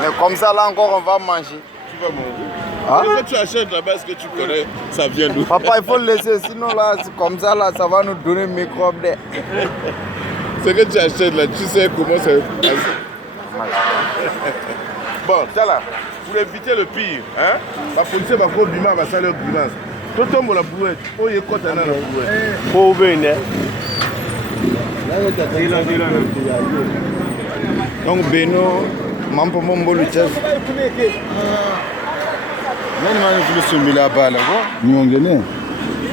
Mais comme ça, là encore, on va manger. Tu vas manger. Hein? Mais quand tu achètes là-bas, est-ce que tu connais, ça vient d'où? Papa, il faut le laisser, sinon là, comme ça, là, ça va nous donner microbes. Ce que tu achètes là, tu sais comment ça va passer. Bon, ça là, pour éviter le pire, hein, la police va faire bima, va salir grimace. Tout tombe la brouette, oh, il est content dans la brouette. Faut bien, Donc, Beno, Mampo Mombo, le chef.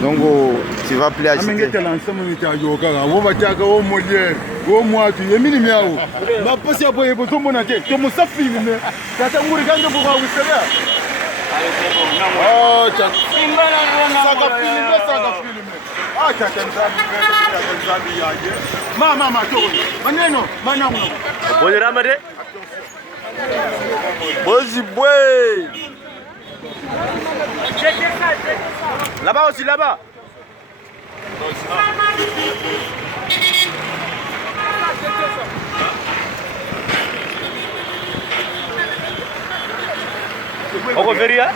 Donc, tu vas plus acheter. Là-bas aussi, là-bas. On refait hein?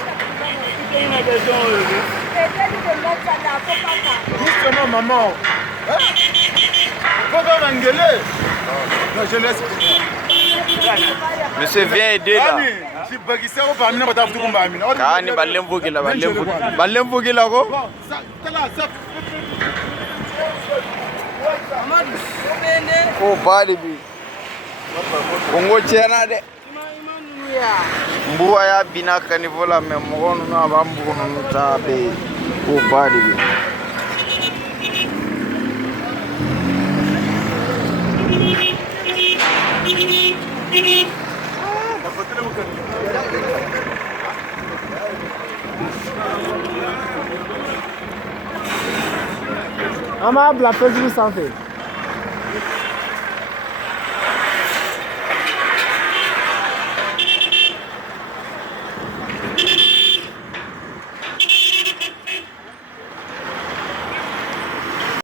Justement, maman. Faut pas m'engueuler. Non, je laisse. Monsieur, viens aider là. Si Bakissa ou pas, on va t'avoir tout le monde. Kani balemvugi la balemvugi la go. Oh bali bi. Kongo chena de. Mbuwa ya bina kanivola me mogono na bambu no tabe. Oh bali bi. Ama abla Facebook santé.